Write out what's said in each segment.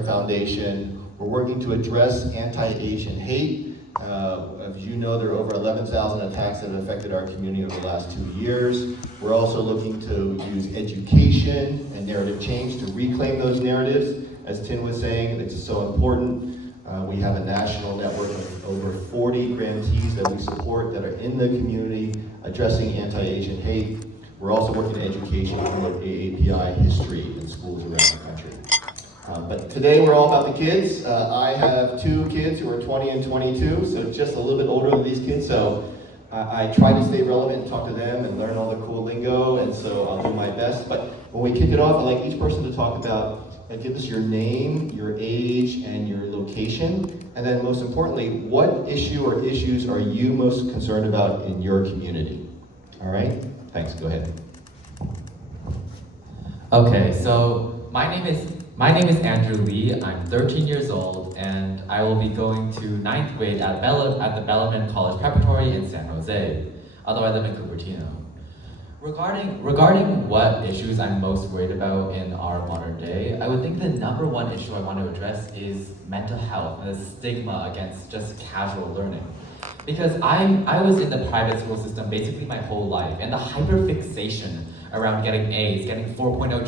Foundation. We're working to address anti-Asian hate. As you know, there are over 11,000 attacks that have affected our community over the last 2 years. We're also looking to use education and narrative change to reclaim those narratives. As Tin was saying, it's so important. We have a national network of over 40 grantees that we support that are in the community addressing anti-Asian hate. We're also working in education to promote AAPI history in schools around the country. But today we're all about the kids. I have 2 kids who are 20 and 22, so just a little bit older than these kids. So I try to stay relevant and talk to them and learn all the cool lingo, and so I'll do my best. But when we kick it off, I'd like each person to talk about, give us your name, your age, and your location. And then most importantly, what issue or issues are you most concerned about in your community? All right? Thanks, go ahead. Okay, so my name is Andrew Lee. I'm 13 years old, and I will be going to 9th grade at the Bellarmine College Preparatory in San Jose, although I live in Cupertino. Regarding what issues I'm most worried about in our modern day, I would think the number one issue I want to address is mental health and the stigma against just casual learning. Because I was in the private school system basically my whole life, and the hyperfixation around getting A's, getting 4.0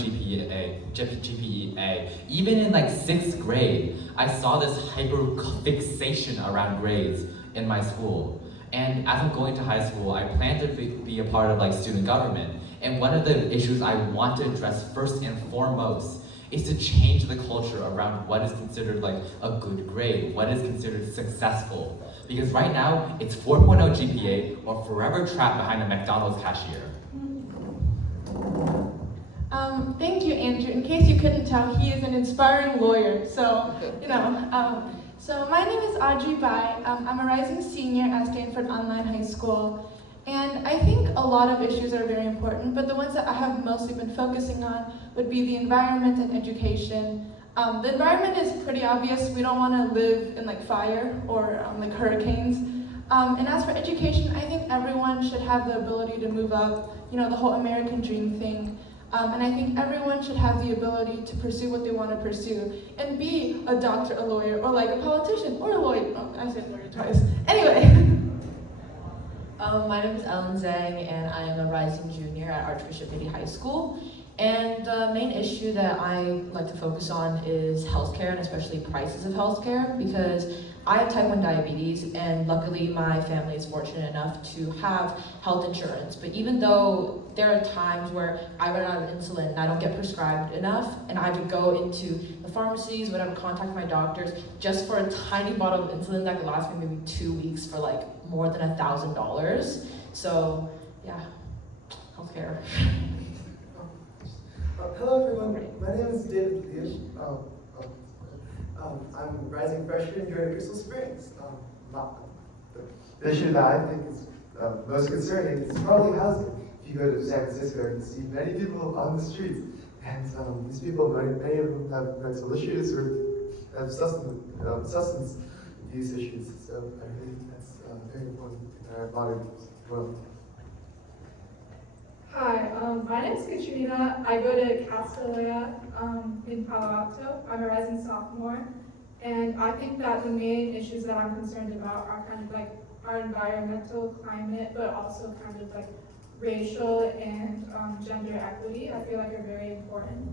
GPA, even in like 6th grade, I saw this hyperfixation around grades in my school. And as I'm going to high school, I plan to be a part of like student government. And one of the issues I want to address first and foremost is to change the culture around what is considered like a good grade, what is considered successful. Because right now, it's 4.0 GPA or forever trapped behind a McDonald's cashier. Thank you, Andrew. In case you couldn't tell, he is an inspiring lawyer. So, so my name is Audrey Bai. I'm a rising senior at Stanford Online High School. And I think a lot of issues are very important, but the ones that I have mostly been focusing on would be the environment and education. The environment is pretty obvious. We don't want to live in like fire or like hurricanes. And as for education, I think everyone should have the ability to move up, the whole American dream thing. And I think everyone should have the ability to pursue what they want to pursue and be a doctor, a lawyer, or like a politician, or a lawyer. Oh, I said lawyer twice. Anyway. My name is Ellen Zhang, and I am a rising junior at Archbishop Mitty High School. And the main issue that I like to focus on is healthcare, and especially prices of healthcare, because I have type 1 diabetes, and luckily my family is fortunate enough to have health insurance. But even though there are times where I run out of insulin and I don't get prescribed enough, and I have to go into the pharmacies, whatever, contact my doctors, just for a tiny bottle of insulin that could last me maybe 2 weeks for like more than $1,000. So yeah, healthcare. Hello everyone, my name is David Liu. I'm a rising freshman here at Crystal Springs. The issue that I think is most concerning is probably housing. If you go to San Francisco, you can see many people on the streets, and these people, many of them have mental issues or have substance abuse issues. So I think that's very important in our modern world. Hi, my name is Katrina. I go to Castellia in Palo Alto. I'm a rising sophomore, and I think that the main issues that I'm concerned about are kind of like our environmental climate, but also kind of like racial and gender equity. I feel like are very important.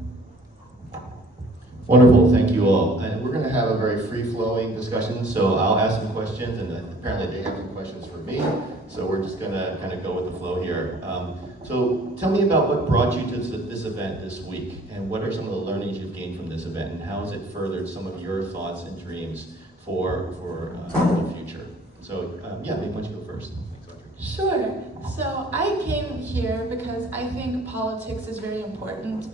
Wonderful, thank you all. And we're going to have a very free-flowing discussion, so I'll ask some questions, and apparently they have some questions for me, so we're just going to kind of go with the flow here. So tell me about what brought you to this event this week, and what are some of the learnings you've gained from this event, and how has it furthered some of your thoughts and dreams for the future? So yeah, maybe why don't you go first? Sure. So I came here because I think politics is very important.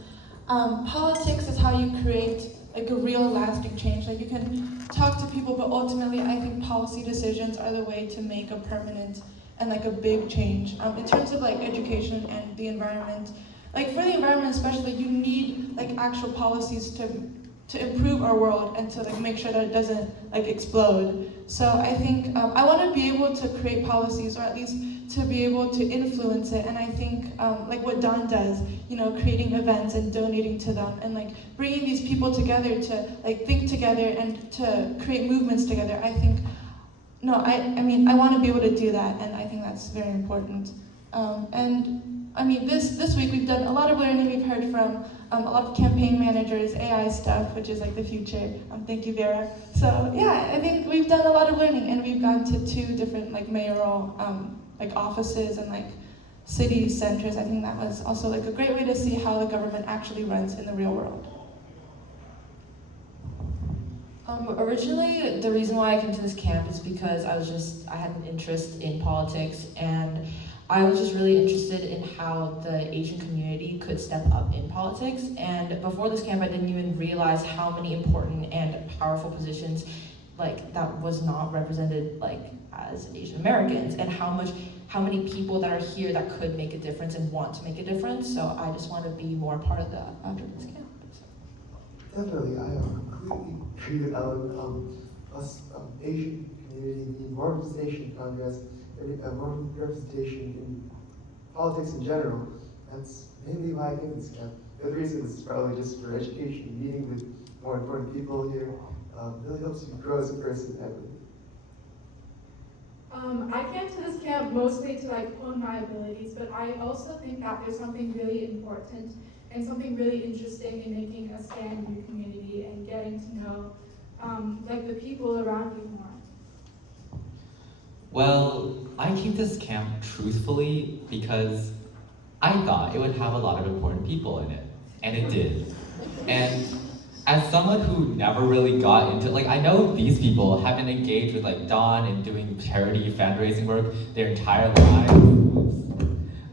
Politics is how you create like a real lasting change. Like you can talk to people, but ultimately I think policy decisions are the way to make a permanent and like a big change. In terms of like education and the environment, like for the environment especially, you need like actual policies to improve our world and to like make sure that it doesn't like explode. So I think I want to be able to create policies, or at least to be able to influence it. And I think like what Don does, creating events and donating to them, and like bringing these people together to like think together and to create movements together. I think, no, I mean, I want to be able to do that, and I think that's very important. And I mean, this week we've done a lot of learning. We've heard from a lot of campaign managers, AI stuff, which is like the future. Thank you, Vera. So yeah, I think we've done a lot of learning, and we've gone to 2 different like mayoral like offices and like city centers. I think that was also like a great way to see how the government actually runs in the real world. Originally, the reason why I came to this camp is because I had an interest in politics, and I was just really interested in how the Asian community could step up in politics. And before this camp, I didn't even realize how many important and powerful positions like that was not represented like as Asian Americans, and how many people that are here that could make a difference and want to make a difference. So I just want to be more a part of that after this camp. Definitely, I completely agree with Ellen. Us Asian community need more representation in Congress, more representation in politics in general. That's mainly why I came to this camp. The other reason is probably just for education, meeting with more important people here. Really helps you grow as a person, I believe. I came to this camp mostly to like hone my abilities, but I also think that there's something really important and something really interesting in making a stand in your community and getting to know like the people around you more. Well, I came to this camp truthfully because I thought it would have a lot of important people in it, and it did. And as someone who never really got into, like, I know these people have been engaged with like Dawn and doing charity fundraising work their entire lives,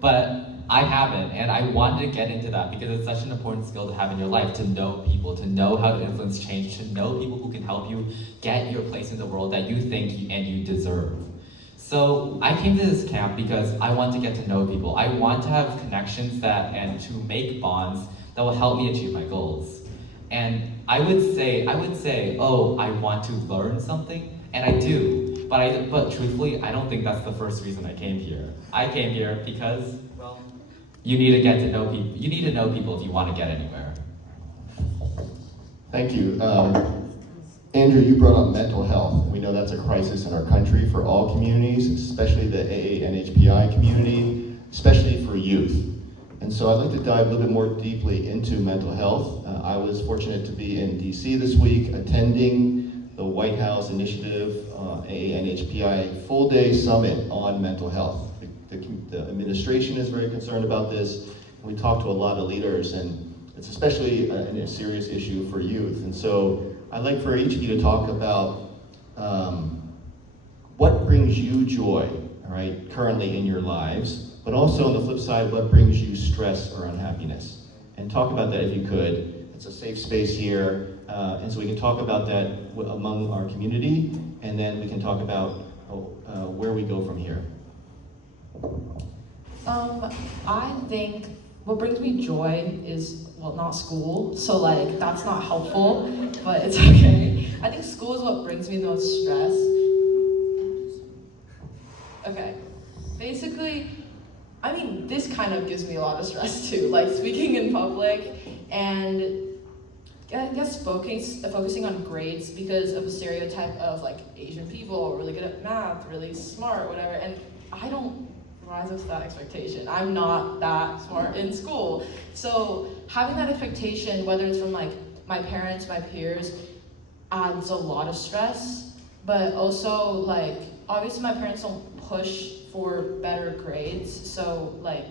but I haven't, and I wanted to get into that because it's such an important skill to have in your life, to know people, to know how to influence change, to know people who can help you get your place in the world that you think and you deserve. So I came to this camp because I want to get to know people. I want to have connections and to make bonds that will help me achieve my goals. And I would say, oh, I want to learn something, and I do. But truthfully, I don't think that's the first reason I came here. I came here because, well, you need to get to know people. You need to know people if you want to get anywhere. Thank you. Andrew, you brought up mental health. We know that's a crisis in our country for all communities, especially the AA-NHPI community, especially for youth. And so I'd like to dive a little bit more deeply into mental health. I was fortunate to be in DC this week attending the White House Initiative AA-NHPI full-day summit on mental health. The administration is very concerned about this. We talked to a lot of leaders, and it's especially a serious issue for youth. And so I'd like for each of you to talk about what brings you joy, all right, currently in your lives, but also on the flip side, what brings you stress or unhappiness? And talk about that if you could. It's a safe space here, and so we can talk about that among our community, and then we can talk about where we go from here. I think what brings me joy is, well, not school, so like that's not helpful, but it's okay. I think school is what brings me the most stress. Okay, basically, I mean, this kind of gives me a lot of stress too, like speaking in public, and I guess focusing on grades because of a stereotype of like Asian people, really good at math, really smart, whatever, and I don't rise up to that expectation. I'm not that smart in school. So having that expectation, whether it's from like my parents, my peers, adds a lot of stress, but also like, obviously my parents don't push for better grades, so like,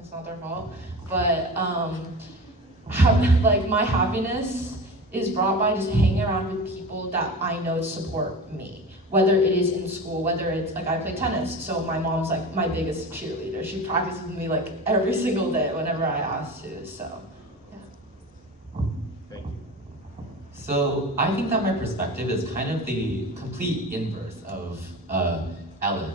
it's not their fault, but like my happiness is brought by just hanging around with people that I know support me. Whether it is in school, whether it's like I play tennis, so my mom's like my biggest cheerleader. She practices with me like every single day whenever I ask to, so yeah. Thank you. So I think that my perspective is kind of the complete inverse of Ellen,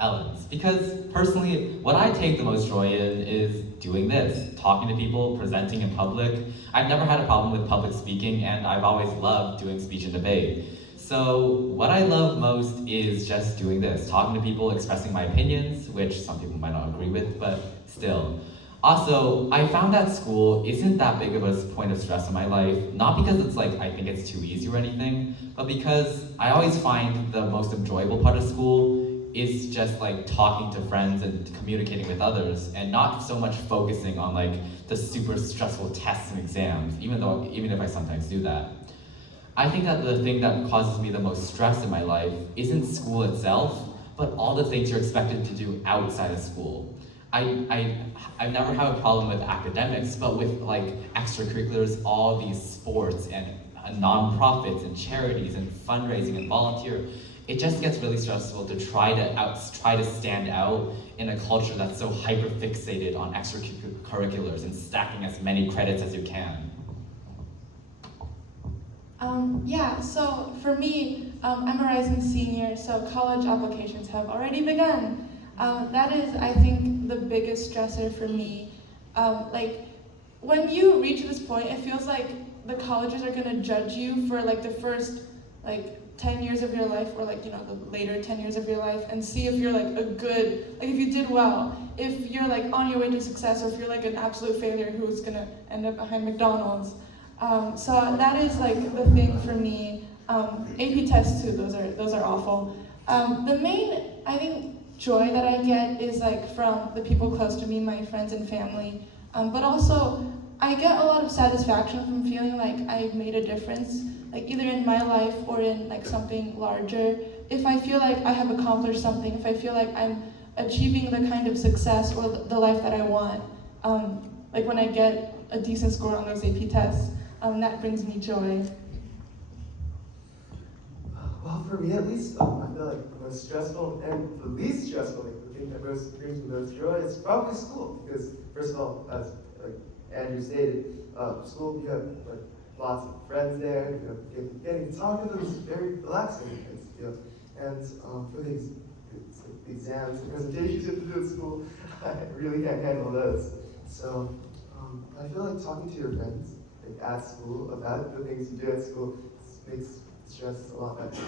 Ellen's. Because personally, what I take the most joy in is doing this, talking to people, presenting in public. I've never had a problem with public speaking, and I've always loved doing speech and debate. So what I love most is just doing this, talking to people, expressing my opinions, which some people might not agree with, but still. Also, I found that school isn't that big of a point of stress in my life, not because it's like I think it's too easy or anything, but because I always find the most enjoyable part of school is just like talking to friends and communicating with others, and not so much focusing on like the super stressful tests and exams, even if I sometimes do that. I think that the thing that causes me the most stress in my life isn't school itself, but all the things you're expected to do outside of school. I've never had a problem with academics, but with like extracurriculars, all these sports and nonprofits and charities and fundraising and volunteer, it just gets really stressful to try to stand out in a culture that's so hyper fixated on extracurriculars and stacking as many credits as you can. Yeah, so for me, I'm a rising senior, so college applications have already begun. That is, I think, the biggest stressor for me. Like, when you reach this point, it feels like the colleges are gonna judge you for like the first 10 years of your life, or the later 10 years of your life, and see if you're like a good, if you did well, if you're like on your way to success, or if you're like an absolute failure who's gonna end up behind McDonald's. So that is like the thing for me. AP tests too, those are awful. The main, I think, joy that I get is like from the people close to me, my friends and family. But also, I get a lot of satisfaction from feeling like I've made a difference, like either in my life or in like something larger. If I feel like I have accomplished something, if I feel like I'm achieving the kind of success or the life that I want, like when I get a decent score on those AP tests, that brings me joy. Well, for me at least, I feel like the most stressful and the least stressful, the thing that most brings me most joy is probably school. Because first of all, as Andrew stated, school, you have lots of friends there. Getting to talk to them is very relaxing. And for the exams and presentations you have to do at school, I really can't handle those. So I feel like talking to your friends at school about the things you do at school makes stress a lot better.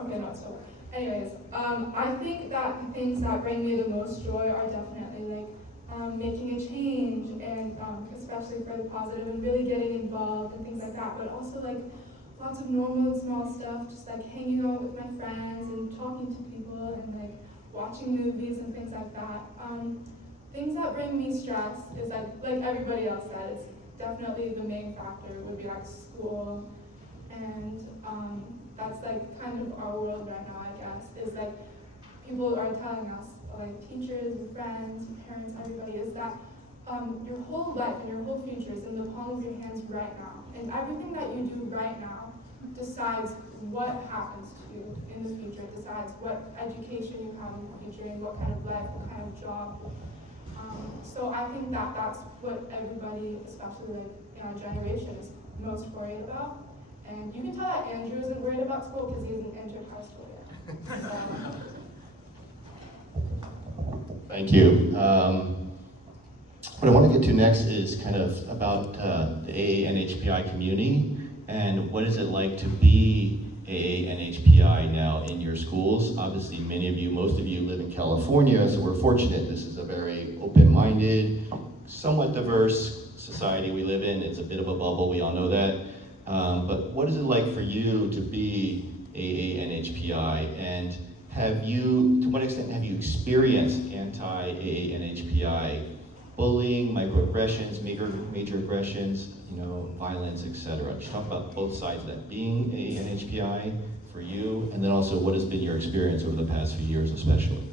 Okay, not so. Anyways, I think that the things that bring me the most joy are definitely making a change, and especially for the positive, and really getting involved and things like that. But also lots of normal and small stuff, just hanging out with my friends and talking to people and watching movies and things like that. Things that bring me stress is like everybody else said, it's definitely the main factor would be school, and that's kind of our world right now, I guess, is people are telling us, teachers, friends, parents, everybody, is that your whole life and your whole future is in the palm of your hands right now, and everything that you do right now decides what happens to you in the future, decides what education you have in the future, and what kind of life, what kind of job. So I think that that's what everybody, especially in our generation, is most worried about. And you can tell that Andrew isn't worried about school because he hasn't entered high school yet. Thank you. What I want to get to next is kind of about the AA and HPI community, and what is it like to be AA and HPI now in your schools. Obviously, many of you, most of you live in California, so we're fortunate. This is a very open-minded, somewhat diverse society we live in. It's a bit of a bubble, we all know that. But what is it like for you to be AA and HPI? And to what extent have you experienced anti-AA and HPI bullying, microaggressions, major aggressions, violence, etc.? Just talk about both sides of that, being AA and HPI for you, and then also what has been your experience over the past few years, especially.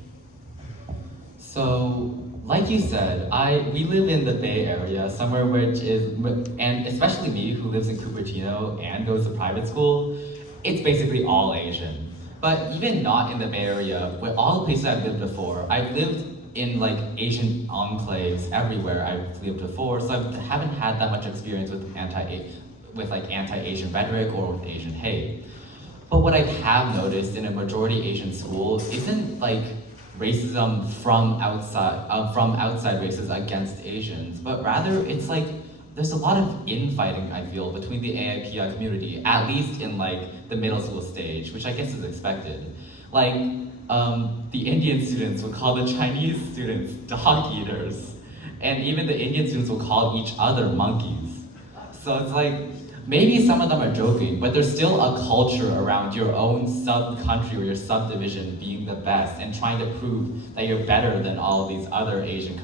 So, like you said, we live in the Bay Area, somewhere which is, and especially me who lives in Cupertino and goes to private school, it's basically all Asian. But even not in the Bay Area, with all the places I've lived before, I've lived in Asian enclaves everywhere I've lived before, so I haven't had that much experience with anti-Asian rhetoric or with Asian hate. But what I have noticed in a majority Asian school isn't like racism from outside races against Asians, but rather it's like there's a lot of infighting, I feel, between the AIPI community, at least in like the middle school stage, which I guess is expected. Like, the Indian students would call the Chinese students dog eaters, and even the Indian students will call each other monkeys. So it's like, maybe some of them are joking, but there's still a culture around your own sub-country or your subdivision being the best and trying to prove that you're better than all of these other Asian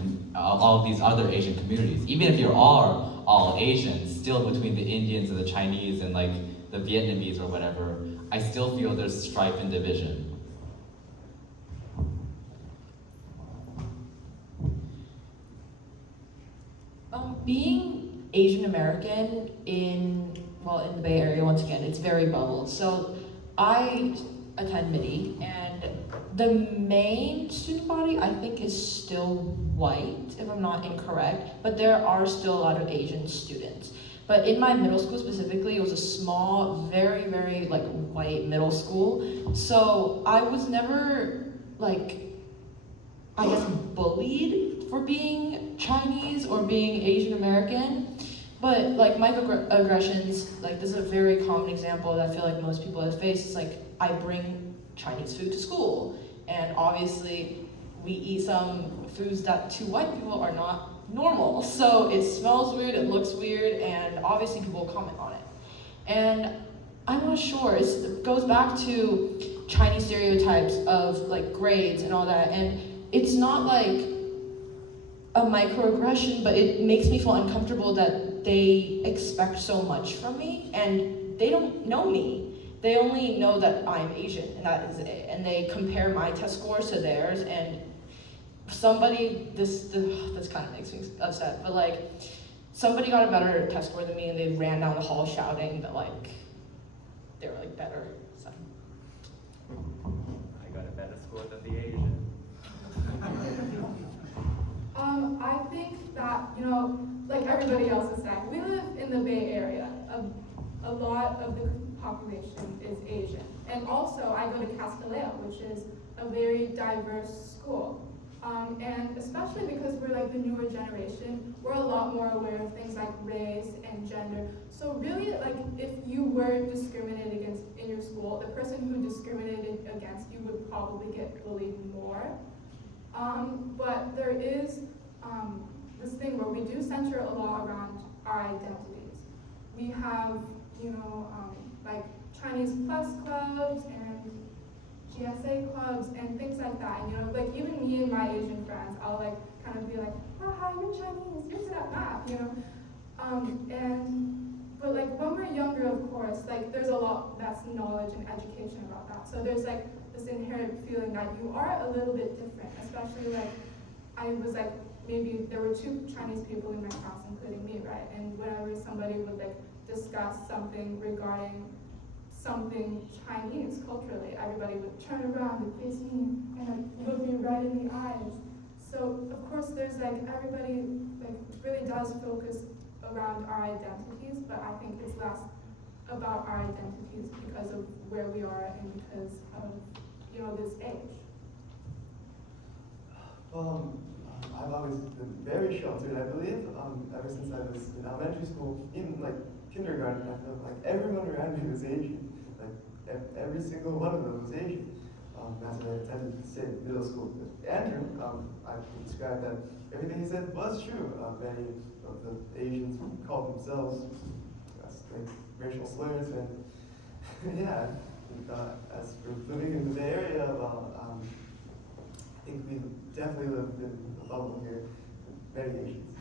communities. Even if you are all Asian, still between the Indians and the Chinese and like the Vietnamese or whatever, I still feel there's strife and division. Being Asian American in the Bay Area, once again, it's very bubbled. So I attend MIDI, and the main student body I think is still white, if I'm not incorrect, but there are still a lot of Asian students. But in my middle school specifically, it was a small, very, very like white middle school. So I was never like, I guess, bullied for being Chinese or being Asian American. But like microaggressions, like this is a very common example that I feel like most people have faced. It's like, I bring Chinese food to school, and obviously we eat some foods that to white people are not normal. So it smells weird, it looks weird, and obviously people comment on it. And I'm not sure, it goes back to Chinese stereotypes of like grades and all that, and it's not like a microaggression, but it makes me feel uncomfortable that they expect so much from me, and they don't know me. They only know that I'm Asian, and that is it. And they compare my test scores to theirs, and somebody, this kind of makes me upset, but like, somebody got a better test score than me, and they ran down the hall shouting that like, they were like better, so. I got a better score than the Asian. I think that, you know, like everybody else is saying, we live in the Bay Area. A lot of the population is Asian. And also, I go to Castillejo, which is a very diverse school. And especially because we're like the newer generation, we're a lot more aware of things like race and gender. So really, like, if you were discriminated against in your school, the person who discriminated against you would probably get bullied more. But there is this thing where we do center a lot around our identities. We have, you know, like Chinese Plus clubs and GSA clubs and things like that. And, you know, like even me and my Asian friends, I'll like kind of be like, haha, you're Chinese, you're good at math, you know. But like when we're younger, of course, like there's a lot that's knowledge and education about that. So there's like this inherent feeling that you are a little bit different, especially like I was like, maybe there were 2 Chinese people in my class, including me, right? And whenever somebody would like discuss something regarding something Chinese culturally, everybody would turn around and face me and look me right in the eyes. So of course there's like, everybody like really does focus around our identities, but I think it's less about our identities because of where we are and because of, you know, this age. I've always been very sheltered, I believe, ever since I was in elementary school, even like kindergarten. I felt like everyone around me was Asian, like every single one of them was Asian. That's why I attended the same middle school with Andrew. I can describe that everything he said was true. Many of the Asians called themselves like racial slurs, and yeah. As for living in the Bay Area, well, I think we definitely live in a bubble here, many Asians.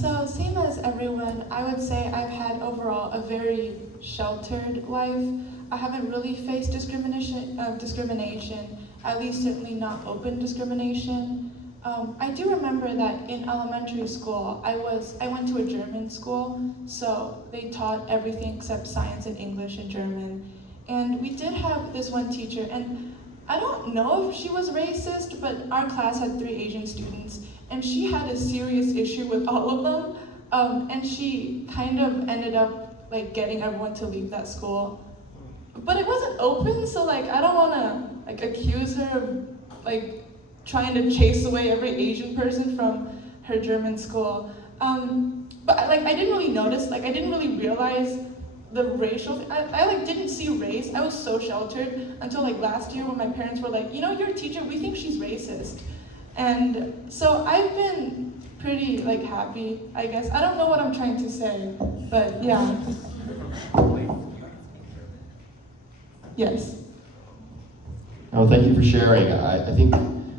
So same as everyone, I would say I've had overall a very sheltered life. I haven't really faced discrimination, at least certainly not open discrimination. I do remember that in elementary school, I went to a German school, so they taught everything except science and English and German. And we did have this one teacher, and I don't know if she was racist, but our class had 3 Asian students, and she had a serious issue with all of them. And she kind of ended up like getting everyone to leave that school. But it wasn't open, so like I don't wanna like accuse her of like trying to chase away every Asian person from her German school. But like I didn't really notice, like I didn't really realize the racial, I like didn't see race. I was so sheltered until like last year when my parents were like, you know, your teacher, we think she's racist. And so I've been pretty like happy, I guess. I don't know what I'm trying to say, but yeah. Yes. Oh, thank you for sharing. I think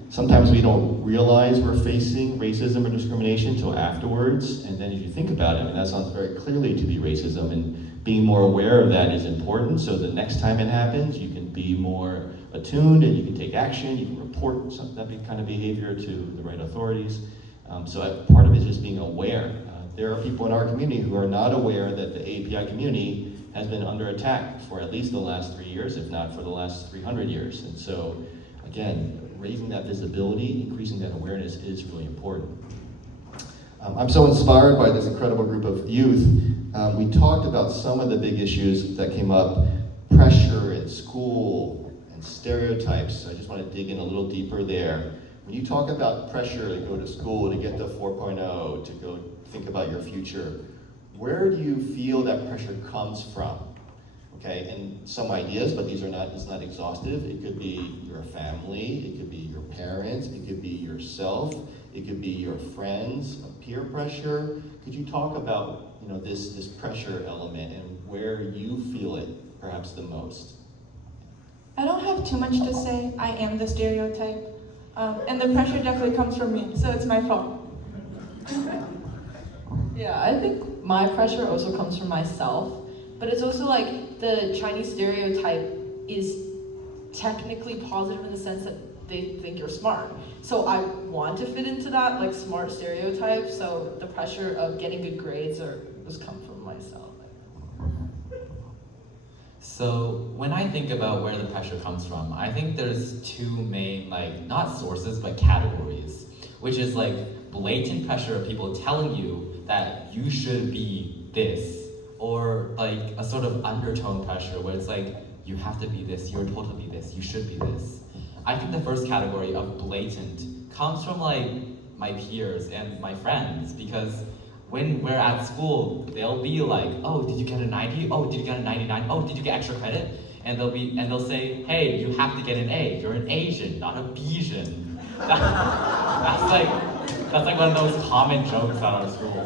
sometimes we don't realize we're facing racism or discrimination until afterwards, and then as you think about it, I mean, that sounds very clearly to be racism, and being more aware of that is important, so the next time it happens, you can be more attuned, and you can take action, you can report that kind of behavior to the right authorities. So part of it is just being aware. There are people in our community who are not aware that the API community has been under attack for at least the last 3 years, if not for the last 300 years. And so, again, raising that visibility, increasing that awareness is really important. I'm so inspired by this incredible group of youth. We talked about some of the big issues that came up, pressure at school and stereotypes. I just want to dig in a little deeper there. When you talk about pressure to go to school, to get to 4.0, to go think about your future, where do you feel that pressure comes from? Okay, and some ideas, but it's not exhaustive. It could be your family, it could be your parents, it could be yourself, it could be your friends, peer pressure. Could you talk about this pressure element and where you feel it perhaps the most? I don't have too much to say. I am the stereotype. And the pressure definitely comes from me, so it's my fault. Yeah, I think my pressure also comes from myself, but it's also like the Chinese stereotype is technically positive in the sense that they think you're smart. So I want to fit into that like smart stereotype, so the pressure of getting good grades was come from myself. So when I think about where the pressure comes from, I think there's two main, not sources, but categories, which is blatant pressure of people telling you that you should be this, or a sort of undertone pressure where it's you have to be this, you're told to be this, you should be this. I think the first category of blatant comes from my peers and my friends, because when we're at school, they'll be oh, did you get a 90? Oh, did you get a 99? Oh, did you get extra credit? And they'll say, hey, you have to get an A. You're an Asian, not a Bisian. That's one of those common jokes at our school.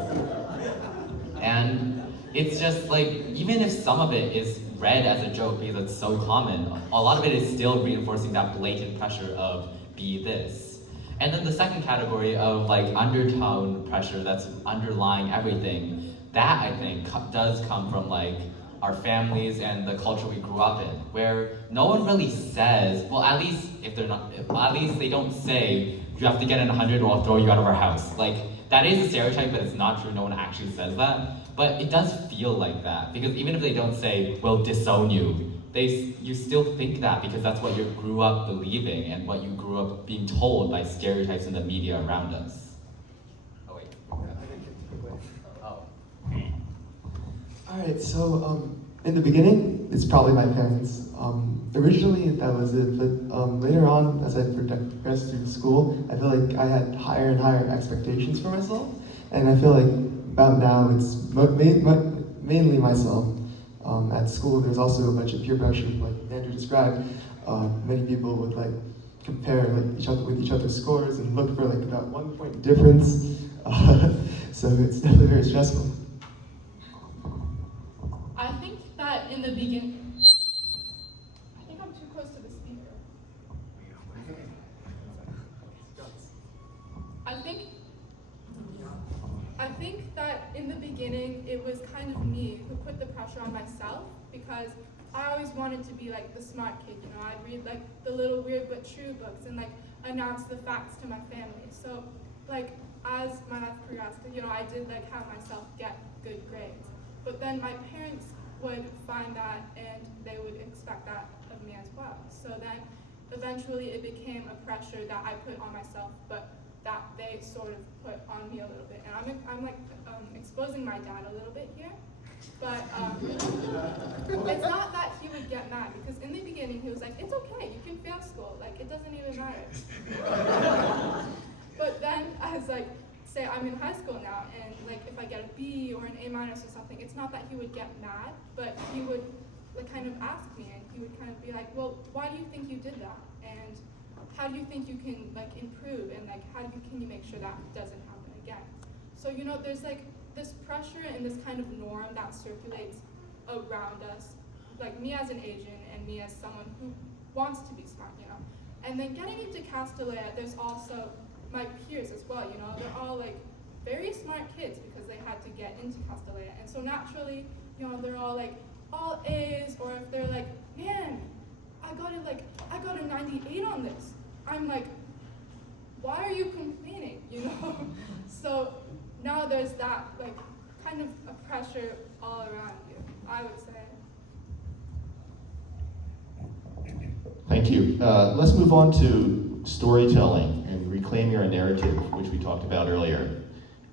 And it's just even if some of it is read as a joke because it's so common, a lot of it is still reinforcing that blatant pressure of be this. And then the second category of undertone pressure that's underlying everything, that I think does come from our families and the culture we grew up in, where no one really says, well, at least at least they don't say you have to get an 100 or I'll throw you out of our house. That is a stereotype, but it's not true. No one actually says that. But it does feel like that, because even if they don't say, we'll disown you, you still think that because that's what you grew up believing and what you grew up being told by stereotypes in the media around us. Oh wait. Oh. All right, so in the beginning, it's probably my parents. Originally, that was it, but later on, as I progressed through school, I feel like I had higher and higher expectations for myself, and I feel like about now, it's mainly myself. At school, there's also a bunch of peer pressure, like Andrew described. Many people would compare each other's scores and look for about 1 point difference. So it's definitely very stressful. I think that in the beginning, I think I'm too close to the speaker. I think that in the beginning, it was kind of me who put the pressure on myself, because I always wanted to be the smart kid, I'd read the little weird but true books and announce the facts to my family. So as my life progressed, I did have myself get good grades. But then my parents would find that and they would expect that of me as well. So then eventually it became a pressure that I put on myself, but that they sort of put on me a little bit. And I'm exposing my dad a little bit here. But it's not that he would get mad, because in the beginning he was like, it's okay, you can fail school, like it doesn't even matter. But then as like, say I'm in high school now, and like if I get a B or an A minus or something, it's not that he would get mad, but he would like kind of ask me, and he would kind of be like, well, why do you think you did that? And how do you think you can like improve, and like can you make sure that doesn't happen again? So you know, there's like this pressure and this kind of norm that circulates around us, like me as an Asian and me as someone who wants to be smart, you know. And then getting into Castellea, there's also my peers as well, you know. They're all like very smart kids because they had to get into Castellea, and so naturally, you know, they're all like all A's, or if they're like, man, I got a 98 on this. I'm like, why are you complaining, you know? So now there's that like kind of a pressure all around you, I would say. Thank you. Let's move on to storytelling and reclaim your narrative, which we talked about earlier.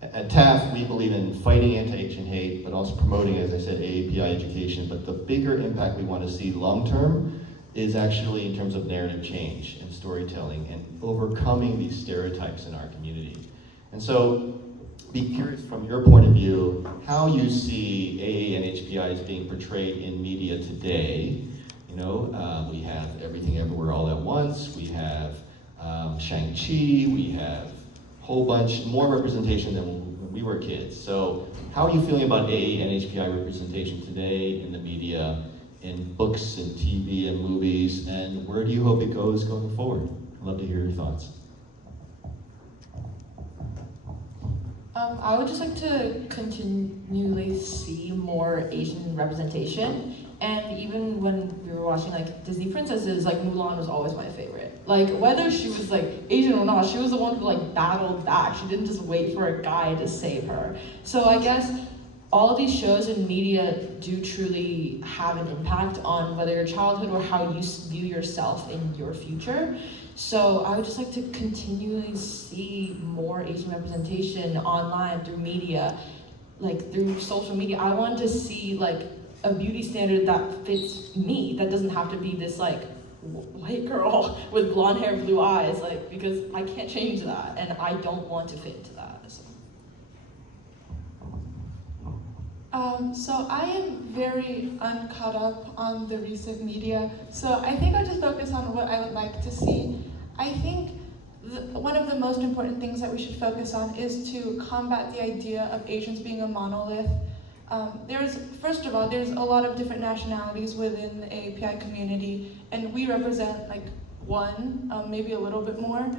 At TAF, we believe in fighting anti-Asian hate, but also promoting, as I said, AAPI education. But the bigger impact we want to see long-term is actually in terms of narrative change and storytelling and overcoming these stereotypes in our community. And so, be curious from your point of view, how you see AA and HPIs being portrayed in media today. You know, we have Everything Everywhere All at Once, we have Shang-Chi, we have a whole bunch more representation than when we were kids. So how are you feeling about AA and HPI representation today in the media, in books and TV and movies, and where do you hope it goes going forward? I'd love to hear your thoughts. I would just like to continually see more Asian representation. And even when we were watching like Disney princesses, like Mulan was always my favorite. Like whether she was like Asian or not, she was the one who like battled back. She didn't just wait for a guy to save her. So I guess all these shows and media do truly have an impact on whether your childhood or how you view yourself in your future. So I would just like to continually see more Asian representation online through media, like through social media. I want to see like a beauty standard that fits me, that doesn't have to be this like white girl with blonde hair, blue eyes, like, because I can't change that and I don't want to fit into that. So I am very uncaught up on the recent media, so I think I'll just focus on what I would like to see. I think one of the most important things that we should focus on is to combat the idea of Asians being a monolith. First of all, there's a lot of different nationalities within the AAPI community, and we represent like one, maybe a little bit more.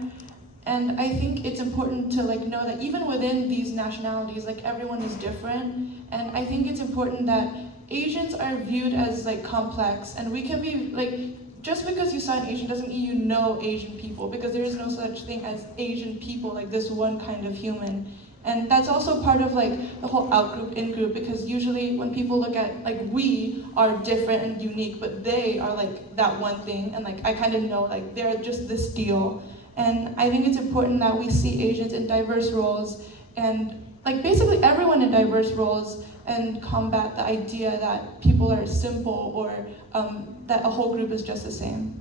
And I think it's important to like know that even within these nationalities, like everyone is different. And I think it's important that Asians are viewed as like complex, and we can be like, just because you saw an Asian doesn't mean you know Asian people, because there is no such thing as Asian people, like this one kind of human. And that's also part of like the whole out-group, in-group, because usually when people look at, like, we are different and unique, but they are like that one thing, and like I kind of know like they're just this deal. And I think it's important that we see Asians in diverse roles, and like basically everyone in diverse roles, and combat the idea that people are simple, or that a whole group is just the same.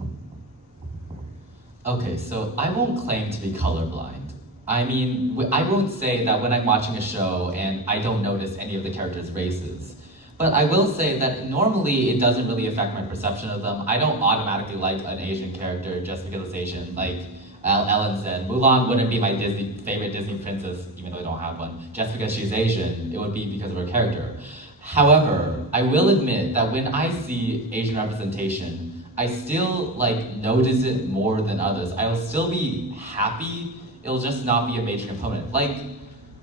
Okay, so I won't claim to be colorblind. I mean, I won't say that when I'm watching a show and I don't notice any of the characters' races. But I will say that normally it doesn't really affect my perception of them. I don't automatically like an Asian character just because it's Asian. Like Ellen said, Mulan wouldn't be my favorite Disney princess, even though I don't have one, just because she's Asian. It would be because of her character. However, I will admit that when I see Asian representation, I still like notice it more than others. I will still be happy. It'll just not be a major component. Like,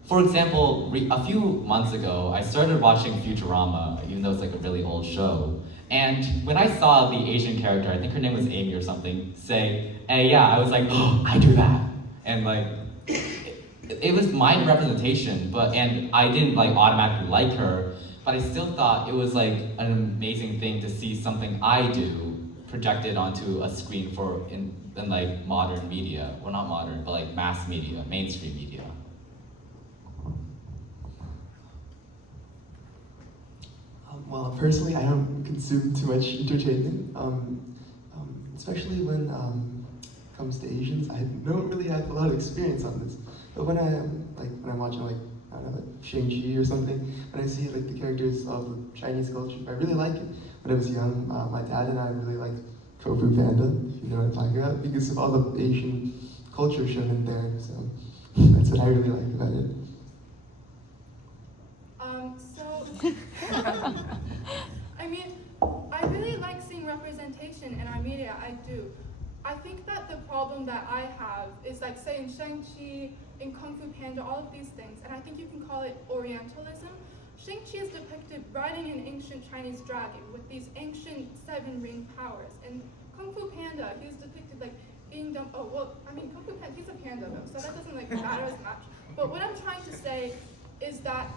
for example, a few months ago, I started watching Futurama, even though it's like a really old show. And when I saw the Asian character, I think her name was Amy or something, say, hey, yeah, I was like, oh, I do that. And like, it was my representation, and I didn't like automatically like her, but I still thought it was like an amazing thing to see something I do projected onto a screen in like modern media. Well, not modern, but like mass media, mainstream media. Personally, I don't consume too much entertainment, especially when it comes to Asians. I don't really have a lot of experience on this. But when when I'm watching I don't know, like Shang-Chi or something, when I see like the characters of the Chinese culture, I really like it. When I was young, my dad and I really liked Kung Fu Panda, if you know what I'm talking about, because of all the Asian culture shown in there. So that's what I really like about it. I mean, I really like seeing representation in our media, I do. I think that the problem that I have is like saying Shang-Chi, in Kung Fu Panda, all of these things, and I think you can call it Orientalism. Shang-Chi is depicted riding an ancient Chinese dragon with these ancient 7-ring powers, and Kung Fu Panda, he's depicted like being dumb. Oh, well, I mean, Kung Fu Panda, he's a panda though, so that doesn't like matter as much. But what I'm trying to say is that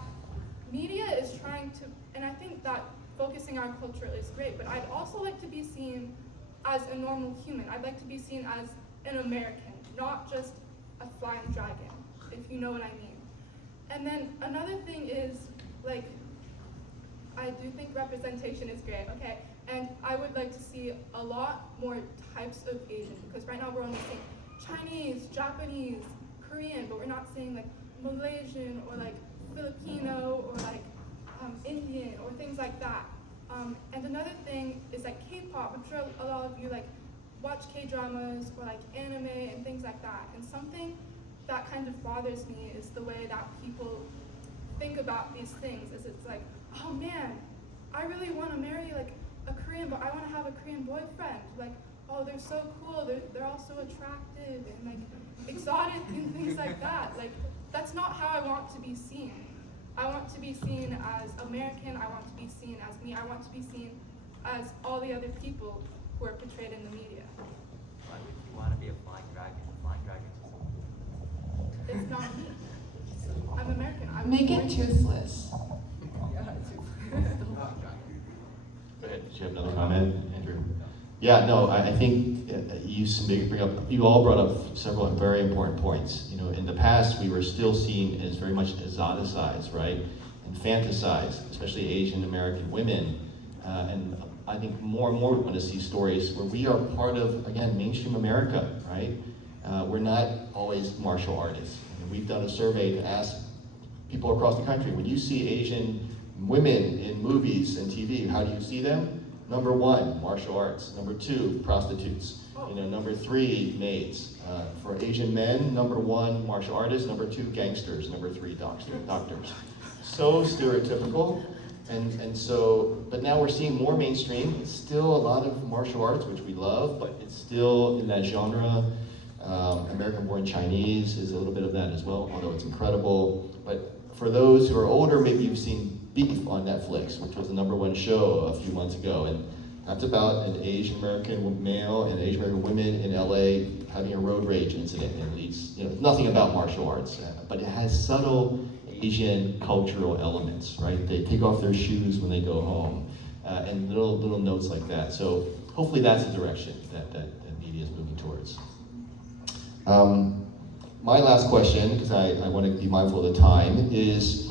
media is trying to, and I think that focusing on culture is great, but I'd also like to be seen as a normal human. I'd like to be seen as an American, not just a flying dragon, if you know what I mean. And then another thing is, like, I do think representation is great, okay? And I would like to see a lot more types of Asian, because right now we're only seeing Chinese, Japanese, Korean, but we're not seeing like Malaysian or like Filipino or like Indian or things like that. And another thing is like K-pop. I'm sure a lot of you like watch K-dramas or like anime and things like that. And something that kind of bothers me is the way that people think about these things. Is it's like, oh man, I really want to marry like a Korean, but I want to have a Korean boyfriend. Like, oh, they're so cool. They're all so attractive and like exotic and things like that. Like, that's not how I want to be seen. I want to be seen as American, I want to be seen as me, I want to be seen as all the other people who are portrayed in the media. Why would you want to be a flying dragon? Flying dragons is It's not me. I'm American. I'm Make born it here. toothless. Go ahead, did you have another comment, Andrew? Yeah, no, I think you all brought up several very important points. You know, in the past, we were still seen as very much exoticized, right? And fantasized, especially Asian American women. And I think more and more we want to see stories where we are part of, again, mainstream America, right? We're not always martial artists. And we've done a survey to ask people across the country, when you see Asian women in movies and TV, how do you see them? Number 1, martial arts. Number 2, prostitutes. Number 3, maids. For Asian men, number 1, martial artists. Number 2, gangsters. Number 3, doctors. So stereotypical. And so, but now we're seeing more mainstream. It's still a lot of martial arts, which we love, but it's still in that genre. American-born Chinese is a little bit of that as well, although it's incredible. But for those who are older, maybe you've seen Beef on Netflix, which was the #1 show a few months ago, and that's about an Asian American male and Asian American women in LA having a road rage incident, and it leads, nothing about martial arts, but it has subtle Asian cultural elements, right? They take off their shoes when they go home, and little notes like that. So hopefully that's the direction that media is moving towards. My last question, because I want to be mindful of the time, is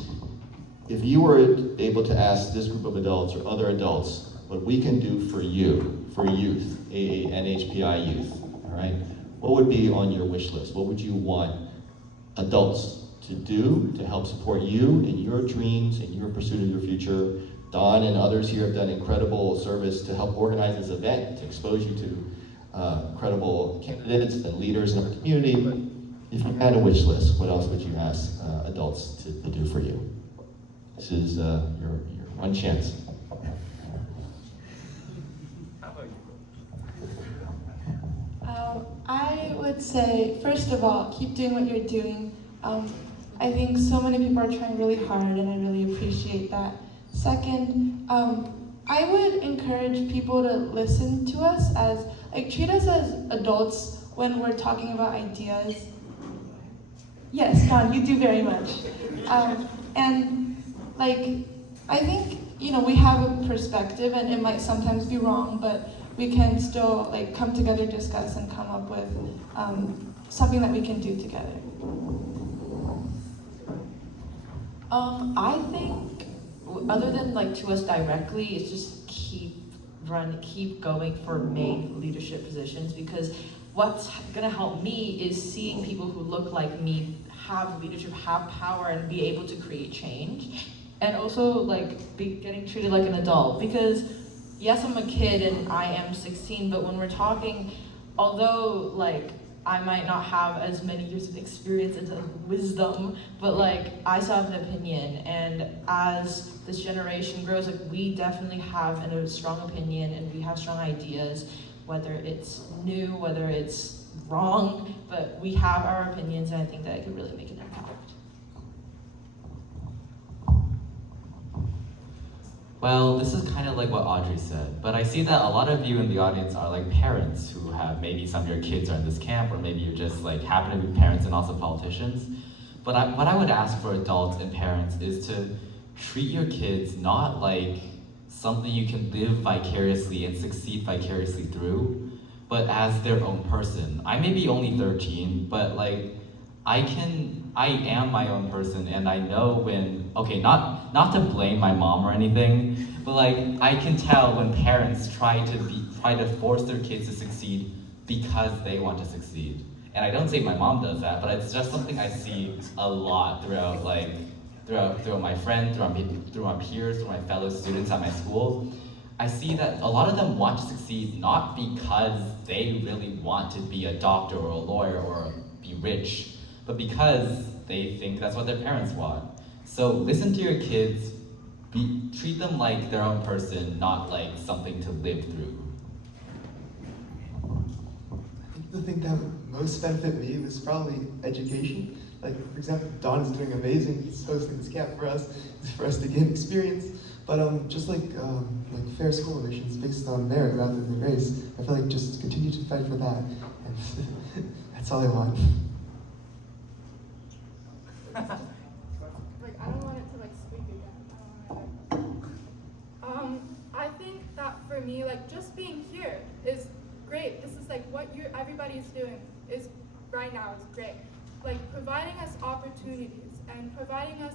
if you were able to ask this group of adults or other adults what we can do for you, for youth, NHPI youth, all right? What would be on your wish list? What would you want adults to do to help support you in your dreams and your pursuit of your future? Don and others here have done incredible service to help organize this event, to expose you to incredible candidates and leaders in our community. But if you had a wish list, what else would you ask adults to do for you? This is your one chance. How about you? I would say, first of all, keep doing what you're doing. I think so many people are trying really hard, and I really appreciate that. Second, I would encourage people to listen to us treat us as adults when we're talking about ideas. Yes, Don, you do very much. I think, we have a perspective, and it might sometimes be wrong, but we can still come together, discuss, and come up with something that we can do together. I think other than like to us directly, it's just keep going for main leadership positions, because what's gonna help me is seeing people who look like me have leadership, have power, and be able to create change. And also like be getting treated like an adult, because yes, I'm a kid and I am 16, but when we're talking, although like I might not have as many years of experience and wisdom, but like I still have an opinion. And as this generation grows, like we definitely have a strong opinion and we have strong ideas, whether it's new, whether it's wrong, but we have our opinions, and I think that it could really make an impact. Well, this is kind of like what Audrey said, but I see that a lot of you in the audience are like parents who have, maybe some of your kids are in this camp, or maybe you're just like happen to be parents and also politicians. But what I would ask for adults and parents is to treat your kids not like something you can live vicariously and succeed vicariously through, but as their own person. I may be only 13, but like I am my own person, and I know when, okay, not to blame my mom or anything, but like I can tell when parents try to force their kids to succeed because they want to succeed. And I don't say my mom does that, but it's just something I see a lot throughout my friends, through my peers, through my fellow students at my school. I see that a lot of them want to succeed not because they really want to be a doctor or a lawyer or be rich, but because they think that's what their parents want. So listen to your kids, treat them like their own person, not like something to live through. I think the thing that would most benefit me was probably education. Like, for example, Don is doing amazing. He's hosting this camp for us to gain experience. But just like fair school admissions based on merit rather than race, I feel like just continue to fight for that. And that's all I want. Like, I don't want it to like speak again. I think that for me, like just being here is great. This is like what everybody's doing is right now is great. Like providing us opportunities and providing us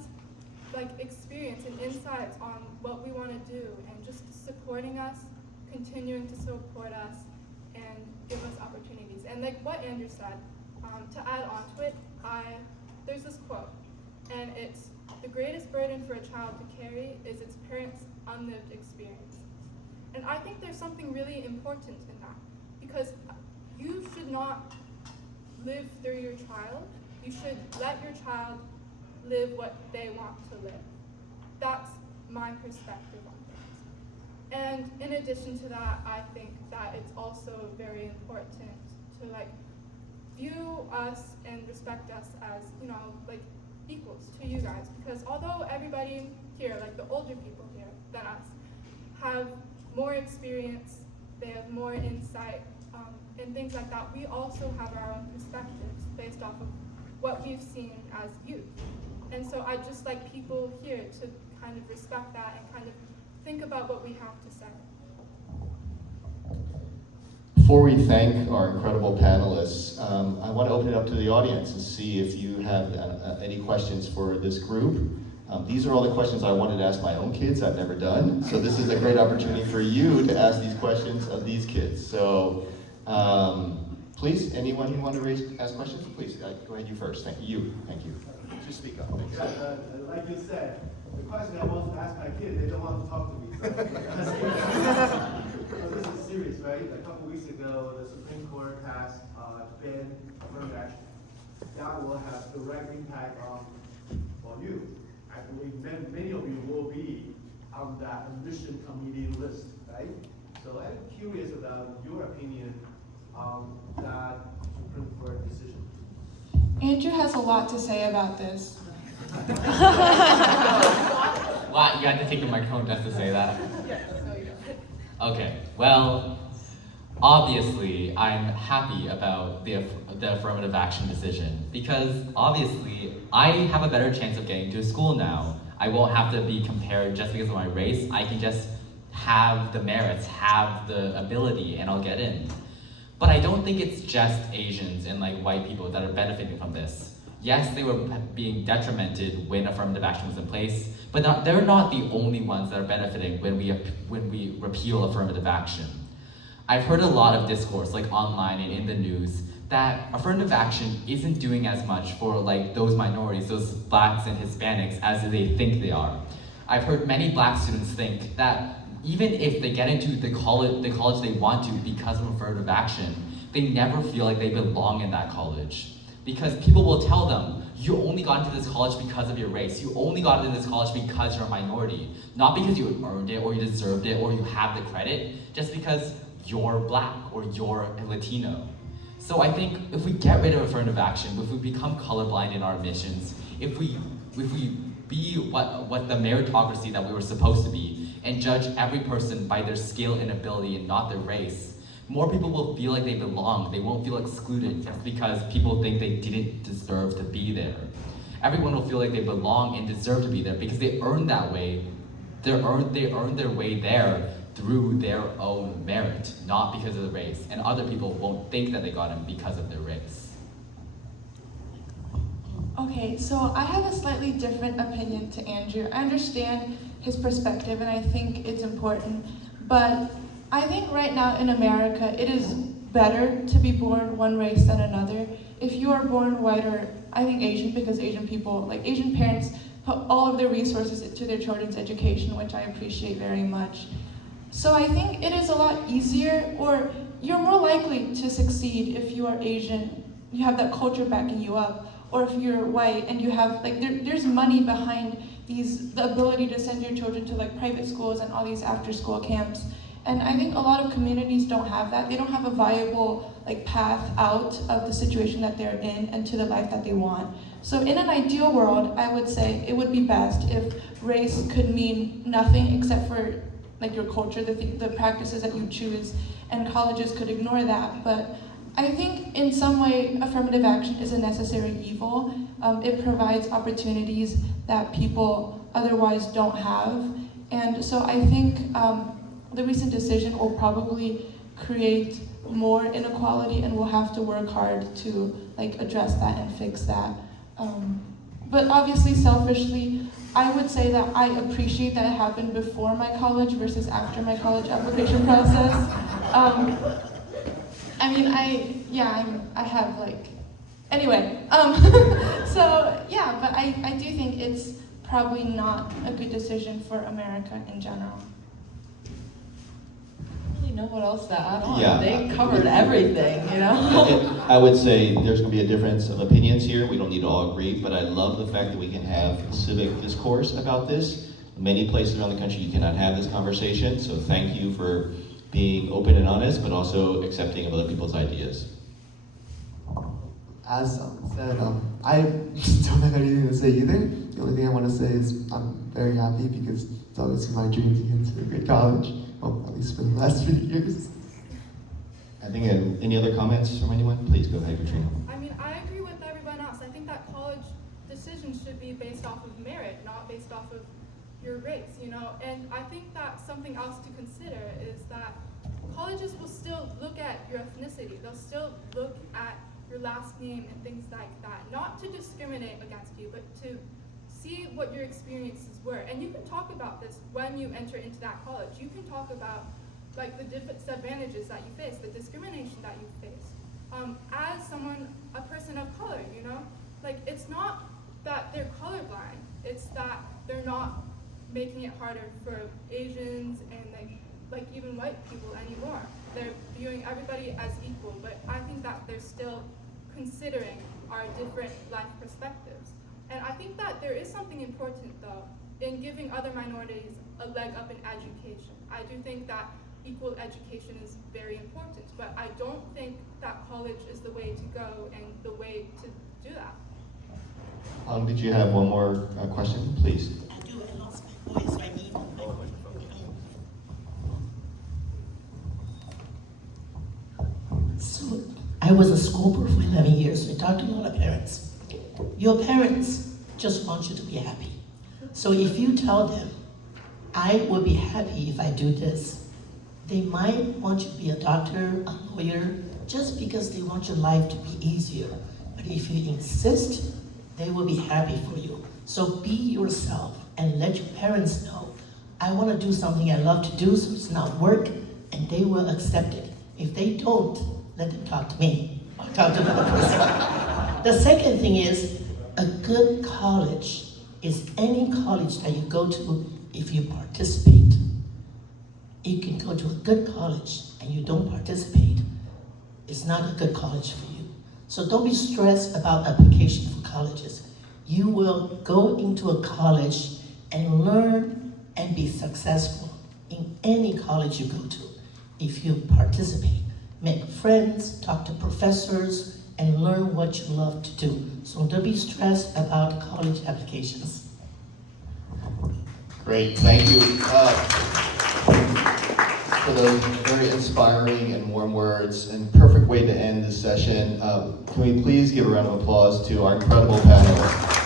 like experience and insights on what we want to do, and just supporting us, continuing to support us and give us opportunities. And like what Andrew said, to add on to it, there's this quote, and it's, "The greatest burden for a child to carry is its parents' unlived experiences." And I think there's something really important in that, because you should not live through your child. You should let your child live what they want to live. That's my perspective on things. And in addition to that, I think that it's also very important to like view us and respect us as, like equals to you guys, because although everybody here, like the older people here than us, have more experience, they have more insight, and things like that, we also have our own perspectives based off of what we've seen as youth. And so I just like people here to kind of respect that and kind of think about what we have to say. Before we thank our incredible panelists, I want to open it up to the audience and see if you have any questions for this group. These are all the questions I wanted to ask my own kids, I've never done. So this is a great opportunity for you to ask these questions of these kids. So please, anyone who want to ask questions, please, go ahead, you first. Thank you. Just speak up. Thanks. Yeah, like you said, the question I want to ask my kids, they don't want to talk to me. So this is serious, right? A couple weeks ago, the Supreme Court passed ban affirmative action. That will have direct impact on you. I believe many of you will be on that admission committee list, right? So I'm curious about your opinion on that Supreme Court decision. Andrew has a lot to say about this. What? You had to take the microphone just to say that? Okay, well, obviously, I'm happy about the affirmative action decision, because obviously, I have a better chance of getting to a school now. I won't have to be compared just because of my race. I can just have the merits, have the ability, and I'll get in. But I don't think it's just Asians and like white people that are benefiting from this. Yes, they were being detrimented when affirmative action was in place, but they're not the only ones that are benefiting when we repeal affirmative action. I've heard a lot of discourse, like online and in the news, that affirmative action isn't doing as much for like those minorities, those blacks and Hispanics, as they think they are. I've heard many black students think that even if they get into the college they want to because of affirmative action, they never feel like they belong in that college. Because people will tell them, you only got into this college because of your race. You only got into this college because you're a minority. Not because you earned it or you deserved it or you have the credit, just because you're black or you're Latino. So I think if we get rid of affirmative action, if we become colorblind in our admissions, if we be what the meritocracy that we were supposed to be, and judge every person by their skill and ability and not their race, more people will feel like they belong. They won't feel excluded just because people think they didn't deserve to be there. Everyone will feel like they belong and deserve to be there because they earned that way. They earned their way there through their own merit, not because of the race. And other people won't think that they got in because of their race. Okay, so I have a slightly different opinion to Andrew. I understand his perspective and I think it's important, but I think right now in America, it is better to be born one race than another. If you are born white or I think Asian, because Asian people, like Asian parents, put all of their resources into their children's education, which I appreciate very much. So I think it is a lot easier, or you're more likely to succeed if you are Asian, you have that culture backing you up, or if you're white and you have, like, there's money behind the ability to send your children to like private schools and all these after school camps. And I think a lot of communities don't have that. They don't have a viable like path out of the situation that they're in and to the life that they want. So in an ideal world, I would say it would be best if race could mean nothing except for like your culture, the practices that you choose, and colleges could ignore that. But I think in some way, affirmative action is a necessary evil. It provides opportunities that people otherwise don't have. And so I think the recent decision will probably create more inequality, and we'll have to work hard to like address that and fix that. But obviously, selfishly, I would say that I appreciate that it happened before my college versus after my college application process. I mean, I have like, anyway. So yeah, but I do think it's probably not a good decision for America in general. Know what else to add on. Yeah. They covered everything, you know? I would say there's going to be a difference of opinions here. We don't need to all agree, but I love the fact that we can have civic discourse about this. Many places around the country you cannot have this conversation, so thank you for being open and honest, but also accepting of other people's ideas. As said, I don't have anything to say either. The only thing I want to say is I'm very happy because it's obviously my dream to get into a great college. Well, at least for the last few years. I think any other comments from anyone? Please go ahead, Katrina. I mean, I agree with everyone else. I think that college decisions should be based off of merit, not based off of your race, you know? And I think that something else to consider is that colleges will still look at your ethnicity. They'll still look at your last name and things like that. Not to discriminate against you, but to see what your experiences were. And you can talk about this when you enter into that college. You can talk about like the disadvantages that you face, the discrimination that you face. As someone, a person of color, you know? Like, it's not that they're colorblind, it's that they're not making it harder for Asians and like even white people anymore. They're viewing everybody as equal, but I think that they're still considering our different life perspectives. And I think that there is something important, though, in giving other minorities a leg up in education. I do think that equal education is very important, but I don't think that college is the way to go and the way to do that. Did you have one more question, please? I do. I lost my voice. I need So I was a school board for 11 years, so I talked to a lot of parents. Your parents just want you to be happy. So if you tell them, I will be happy if I do this, they might want you to be a doctor, a lawyer, just because they want your life to be easier. But if you insist they will be happy for you. So be yourself and let your parents know, I want to do something I love to do, so it's not work, and they will accept it. If they don't, let them talk to me or talk to another person. The second thing is, a good college is any college that you go to if you participate. You can go to a good college and you don't participate, it's not a good college for you. So don't be stressed about application for colleges. You will go into a college and learn and be successful in any college you go to if you participate. Make friends, talk to professors, and learn what you love to do. So don't be stressed about college applications. Great, thank you for those very inspiring and warm words, and perfect way to end this session. Can we please give a round of applause to our incredible panelists?